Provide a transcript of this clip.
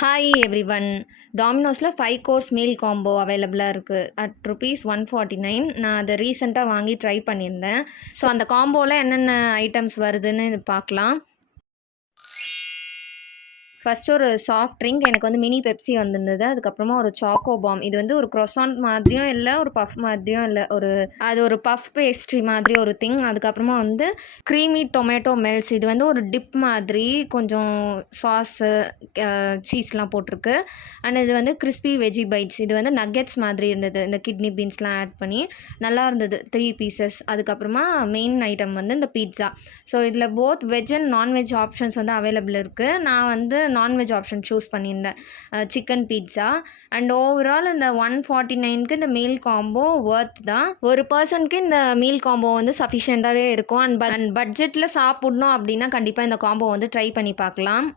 Hi everyone. டாமினோஸில் 5 course meal combo அவைலபிளாக இருக்குது அட் ருபீஸ் 149. நான் அதை ரீசெண்டாக வாங்கி ட்ரை பண்ணியிருந்தேன். ஸோ அந்த காம்போவில் என்னென்ன ஐட்டம்ஸ் வருதுன்னு இது பார்க்கலாம். ஃபஸ்ட்டு ஒரு சாஃப்ட் ட்ரிங்க் எனக்கு வந்து மினி பெப்சி வந்திருந்தது. அதுக்கப்புறமா ஒரு சாக்கோ பாம். இது வந்து ஒரு க்ரொசான்ட் மாதிரியும் இல்லை, ஒரு பஃப் மாதிரியும் இல்லை, ஒரு பஃப் பேஸ்ட்ரி மாதிரி ஒரு திங். அதுக்கப்புறமா வந்து க்ரீமி டொமேட்டோ மெல்ஸ். இது வந்து ஒரு டிப் மாதிரி, கொஞ்சம் சாஸு சீஸ்லாம் போட்டிருக்கு. அண்ட் இது வந்து கிறிஸ்பி வெஜி பைட்ஸ். இது வந்து நக்கெட்ஸ் மாதிரி இருந்தது, இந்த கிட்னி பீன்ஸ்லாம் ஆட் பண்ணி நல்லா இருந்தது. 3 பீசஸ். அதுக்கப்புறமா மெயின் ஐட்டம் வந்து இந்த பீட்ஸா. ஸோ இதில் both veg and non veg options வந்து அவைலபிள் இருக்குது. நான் வந்து நான்வெஜ் ஆப்ஷன் சூஸ் பண்ணியிருந்தேன், சிக்கன் பீட்ஸா. அண்ட் ஓவரால் இந்த 149க்கு இந்த மீல் காம்போ ஒர்த் தான். ஒரு பர்சனுக்கு இந்த மீல் காம்போ வந்து சஃபிஷியண்ட்டாகவே இருக்கும். அண்ட் பட்ஜெட்டில் சாப்பிட்ணும் அப்படின்னா கண்டிப்பாக இந்த காம்போ வந்து ட்ரை பண்ணி பார்க்கலாம்.